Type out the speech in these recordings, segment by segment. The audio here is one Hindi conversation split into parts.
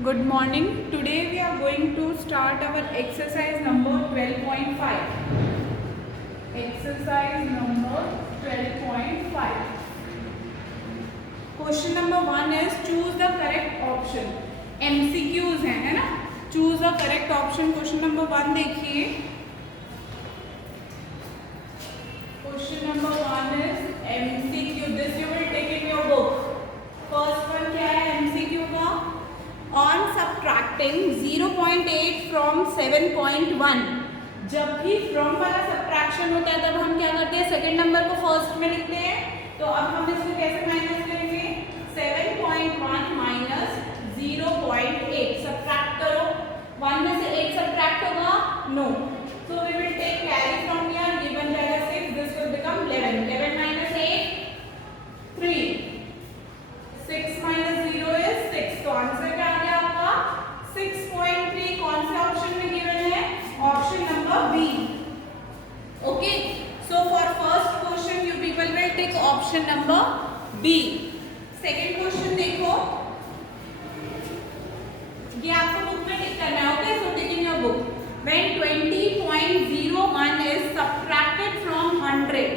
Good morning. Today we are going to start our exercise number 12.5. Exercise number 12.5. Question number 1 is choose the correct option. MCQs है ना? Choose the correct option. Question number 1 देखिए. Question number 1 is MCQ. This you will take in your book. First one क्या है MCQ का? On subtracting 0.8 from 7.1, जब भी फ्रॉम वाला सब्ट्रैक्शन होता है तब हम क्या करते हैं, सेकंड नंबर को फर्स्ट में लिखते हैं. तो अब हम इसको कैसे माइनस करेंगे, 7.1 माइनस 0.8 सब्ट्रैक्ट करो. 1 में से 8 सब्ट्रैक्ट होगा, no. So we will take carry from here, ये बन जाएगा 6, this will become 11. 11 minus 8 3, 6 minus 0 is 6. तो आंसर क्या आ गया आपका 6.3. कौन से ऑप्शन में गिवन है, option number B. Okay, so for first question you people will take option number B. Second question देखो, ये आपको बुक में टिक करना है. Okay, so take in your book. When 20.01 is subtracted from 100,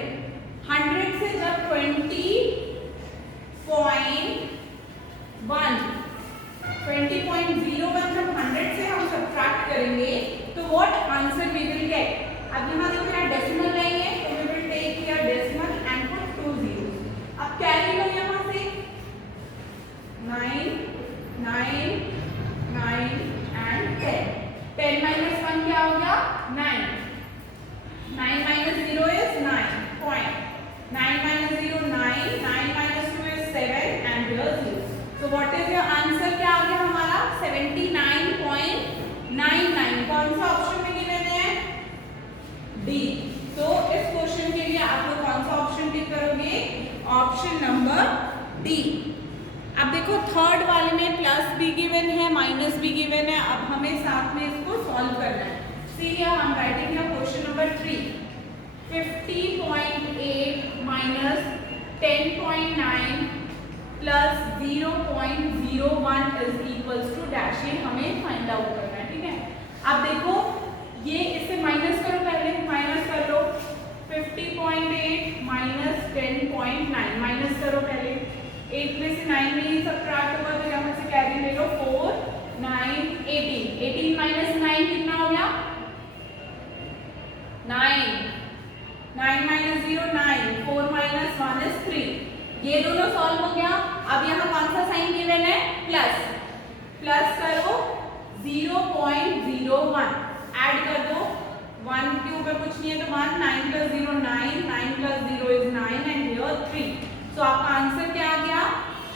100 से जब 20.01 जब 100 से हम सब्ट्रैक्ट करेंगे तो what answer we will get. अब यहाँ देखो यहाँ डेसिमल नहीं है, तो we will take here decimal and put 2 zeros. अब कैरी लो यहाँ से 9 9 9 एंड 10. 10 माइनस 1 क्या हो गया 9. 9 minus 0 is 9. Point 9 minus 0 9. 9 minus 2 is 7 and here 0. So what is your answer, क्या आ गया हमारा 79.99. कौन सा ऑप्शन में गिवन है, डी. तो इस क्वेश्चन के लिए आप लोग कौन सा ऑप्शन टिक करोगे, ऑप्शन नंबर डी. अब देखो थर्ड वाले में प्लस भी गिवन है माइनस भी गिवन है. अब हमें साथ में इसको सॉल्व करना है. See here I am writing here question number 3. 50.8 minus 10.9 plus 0.01 is equals to dash. ये हमें फाइंड आउट करना है, ठीक है. अब देखो ये इससे माइनस करो, पहले माइनस कर लो. 50.8 माइनस 10.9 माइनस करो पहले. 8 में से 9 में ही सब्ट्रैक्ट होगा तो यहाँ से कैरी ले लो 4 9 18. 18 माइनस 9 कितना हो गया 9. 9 माइनस 0 9. 4 minus 1 is 3. ये दोनों सॉल्व हो गया. अब यहाँ कौन सा साइन गिवन है, प्लस. प्लस करो 0.01 ऐड कर दो. 1 के ऊपर कुछ नहीं है तो 1. 9 plus 0 9. 9 plus 0 is 9 and here 3. तो आपका आंसर क्या आ गया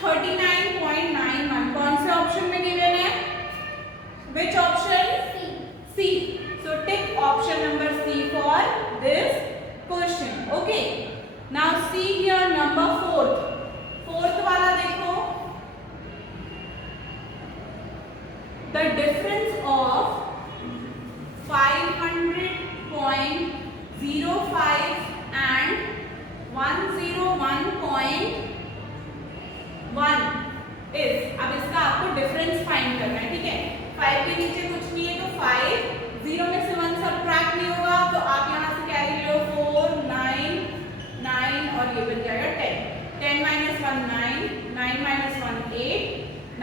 39.91. कौन से ऑप्शन में गिवन है, which option, C. So tick option number C for this question. Okay, now see here number 4. Fourth वाला देखो, the difference of 500.05 and 101.1 is. अब इसका आपको डिफरेंस फाइंड करना है, ठीक है. 5 के नीचे कुछ नहीं है तो 5. 0 में से 1 सब्ट्रैक्ट नहीं होगा तो आप यहाँ से कैरी लो 4 9 9 और ये बन जाएगा 10. 10 minus 1 9. 9 minus 1 8.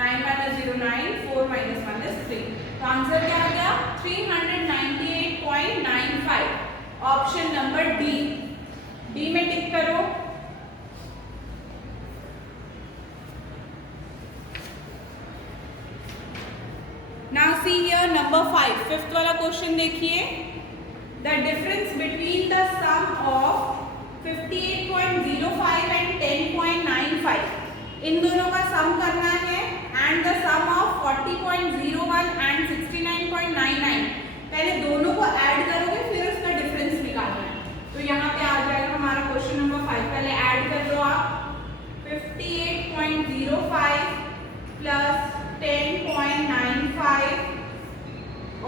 9 minus 0 9. 4 minus 1 is 3. तो आंसर क्या आ गया 398.95. Option number D. डी में टिक करो. Now see here number 5. Fifth वाला क्वेश्चन देखिए. The difference between the sum of 58.05 and 10.95. इन दोनों का सम करना है and the sum of 40.01 and 69.99. पहले दोनों को ऐड करोगे फिर उसका डिफरेंस निकालना है. तो यहाँ पे आ जाएगा हमारा क्वेश्चन नंबर 5. पहले ऐड कर लो आप 58.05 प्लस 10.95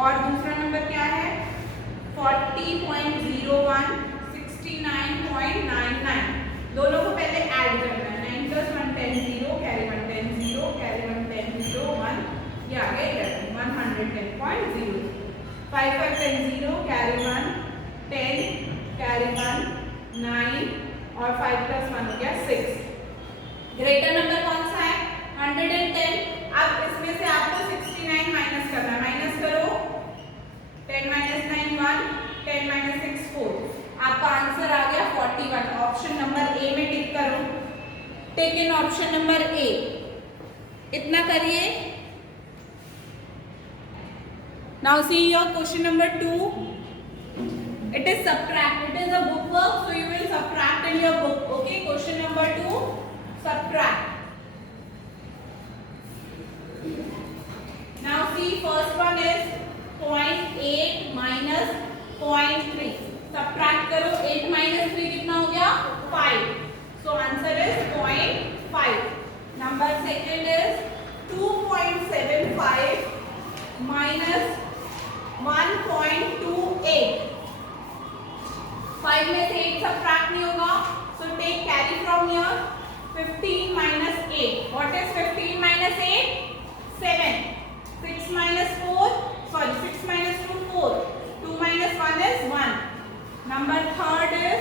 और दूसरा नंबर क्या है 40.01 69.99. दोनों को पहले ऐड करना है. 9 प्लस 1 10 0 कैरी 1 10 0 कैरी 1 10 0 1. या 5 5 10 0 कैरी 1, 10 कैरी 1 9 और 5 प्लस 1 हो गया 6। ग्रेटर नंबर कौन सा है 110। अब इसमें से आपको 69 माइनस करना है, माइनस करो 10 माइनस 9 1, 10 माइनस 6 4, आपका आंसर आ गया 41। ऑप्शन नंबर ए में टिक करो, टिक इन ऑप्शन नंबर ए। इतना करिए। Now see your question number 2, it is subtract, it is a book work, so you will subtract in your book. Okay, question number 2, subtract. Now see, first one is 0.8 minus 0.3, subtract करो 8 minus 3 कितना हो गया 5, so answer is 0.5. number second is 2.75 minus 1.28, 5 में से 8 subtract नहीं होगा, so take carry from here, 15 minus 8, what is 15 minus 8? 7, 6 minus 4, sorry 6 minus 2 4, 2 minus 1 is 1. Number third is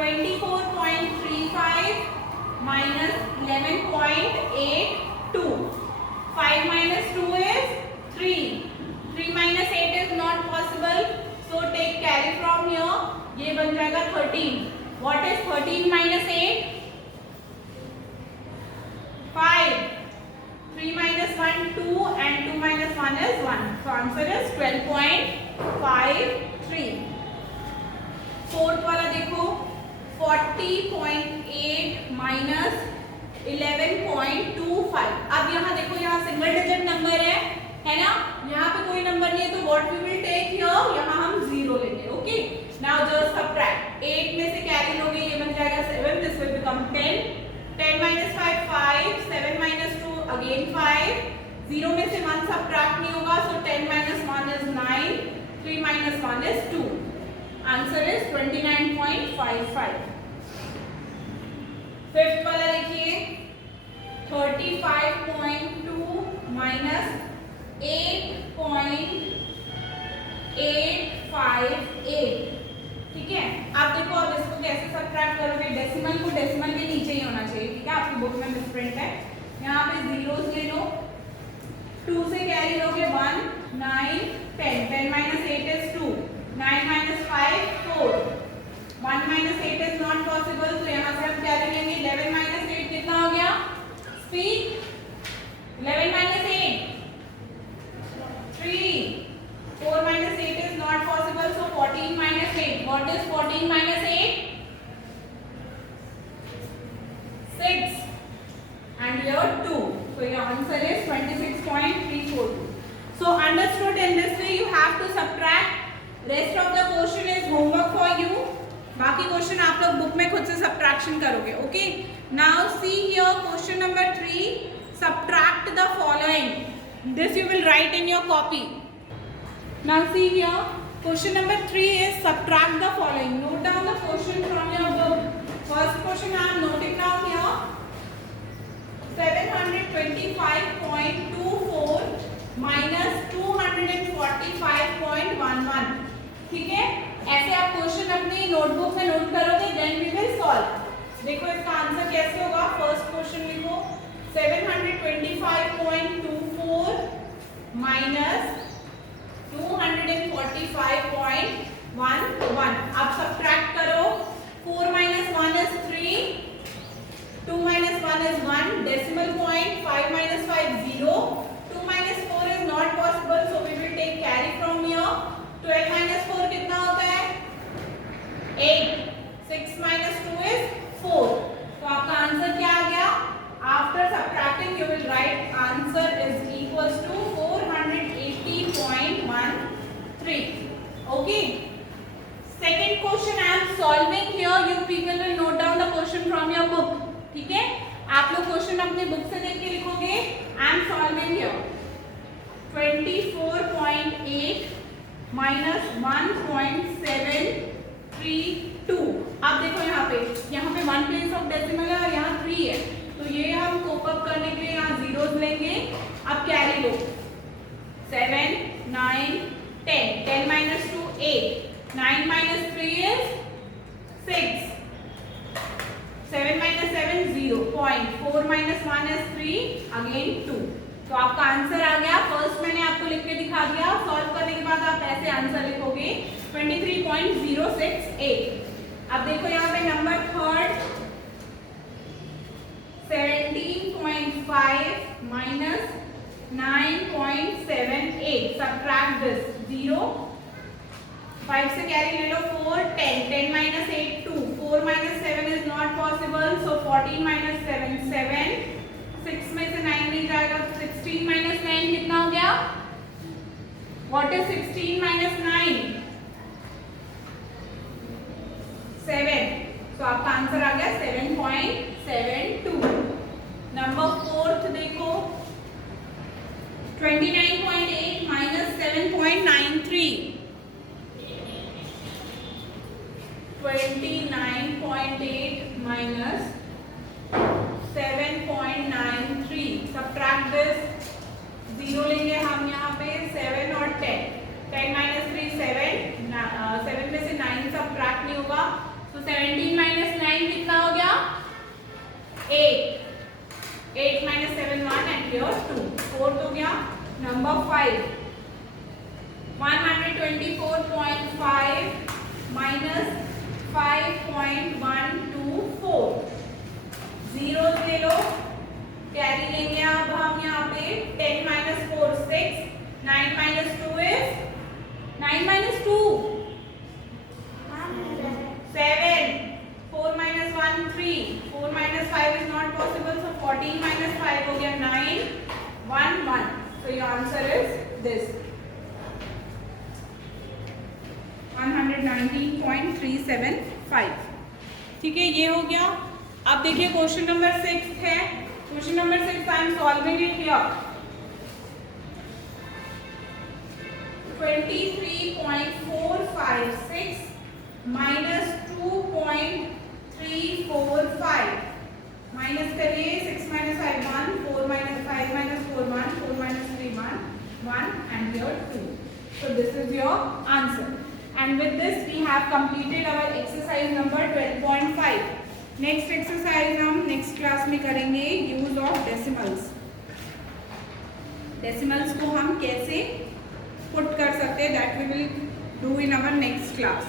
24.35 minus 11.82, 5 minus 2 is 3, 3 minus 8 is not possible, so take carry from here, ये बन जाएगा 13. What is 13 minus 8? 5, 3 minus 1 2 and 2 minus 1 is 1, so answer is 12.53. Fourth वाला देखो 40.8 minus 11.25, अब यहाँ देखो यहाँ सिंगल डिजिट नंबर है ना, यहाँ पे कोई नंबर नहीं है, तो what we will take here, यहाँ हम 0 लेंगे. ओके, नाउ जस्ट सबट्रैक्ट, 8 में से कैरी लोगे ये बन जाएगा 7, this will become 10, 10 minus 5 5, 7 minus 2 again 5, 0 में से 1 subtract नहीं होगा, so 10 minus 1 is 9, 3 minus 1 is 2, answer is 29.55. Fifth वाला देखिए 35.2 minus 8.858, ठीक है. आप देखो अब इसको कैसे सबट्रैक्ट करोगे, डेसिमल को डेसिमल के नीचे ही होना चाहिए, ठीक है, आपकी बुक में मिसप्रिंट है, यहाँ पे जीरोस ले लो, 2 से कैरी लोगे 1 9 10, 10 minus 8 is 2, 9 minus 5 4, 1 minus 8 is not possible, तो यहाँ से हम कैरी लेंगे 11 minus 8 कितना हो गया, speed 11 minus 8 3, 4 minus 8 is not possible, so 14 minus 8, what is 14 minus 8? 6 and here 2, so your answer is 26.342. So understood, in this way you have to subtract. Rest of the question is homework for you. बाकी क्वेश्चन आप लोग बुक में खुद से सब्ट्रैक्शन करोगे. Okay, now see here question number 3, subtract the following. This you will write in your copy. Now see here, question number 3 is subtract the following. Note down the question from your book. First question I am noting down here, 725.24 minus 245.11. ठीक है, ऐसे आप क्वेश्चन अपनी नोटबुक में नोट करोगे, देन वी विल सॉल्व. देखो इसका आंसर कैसे होगा. फर्स्ट क्वेश्चन लिखो 725.24 minus 245.11. अब सब्ट्रैक्ट करो, 4 minus 1 is 3, 2 minus 1 is 1, decimal point, 5 minus 5 0, 2 minus 4 is not possible, so we will take carry from here. 12 minus 4 कितना होता है 8, 6 minus 2 is 4, तो आपका आंसर क्या आ गया. After subtracting you will write answer is equals to 480.13. Okay, second question I am solving here, you people will note down the question from your book. ठीक है, आप लोग क्वेश्चन अपनी बुक से देख के लिखोगे. आई एम सॉल्विंग हियर 24.8 minus 1.732. अब देखो यहाँ पे 1 प्लेस ऑफ डेसिमल है और यहाँ 3 है, तो ये हम कोप अप करने के लिए यहाँ जीरोस लेंगे. अब carry low 7 9 10, 10 minus 1 is 3, again 2. तो आपका आंसर आ गया. फर्स्ट मैंने आपको लिख के दिखा दिया. सॉल्व करने के बाद आप ऐसे आंसर लिखोगे 23.068. अब देखो यहाँ पे number third 17.5 minus 9.78. Subtract this 0. 5 से कैरी ले लो 4, 10. 10 minus 8 2. 4 minus 7 is not possible. So 14 minus 7 7. 6 में से 9 नहीं जाएगा तो 16 minus 9 कितना हो गया? What is 16 minus 9? 7. तो आपका आंसर आ गया 7.72. नंबर फोर्थ देखो 29.8 minus 7.93. 29.8 minus 7.93. Subtract this. 0 लेंगे हम यहाँ पे 7 और 10. 10 minus 3 7. 7 में से 9 subtract नहीं होगा. तो 17 minus 9 कितना हो गया? 8. 8 minus 7 1 and here 2. 4 हो गया. Number 5. 124.5 minus 5.124. 0 ले लो. कैरी लेंगे अब हम यहाँ पे 10 minus 4 6. 9 minus 2 is 9 minus 2 7. 4 minus 1 3. 4 minus 5 is not possible. So 14 minus 5 हो गया 9 1 1. So your answer is this 119.375. ठीक है, ये हो गया. अब देखिए क्वेश्चन नंबर 6 है. Question number 6 I am solving it here. 23.456 minus 2.345. Minus करिए 6 minus 5 1. 4 minus 5 minus 4 1. 4 minus 3 1 1 and here 2. So this is your answer. And with this we have completed our exercise number 12.5. Next exercise हम next class में करेंगे use of decimals. Decimals को हम कैसे put कर सकते हैं that we will do in our next class.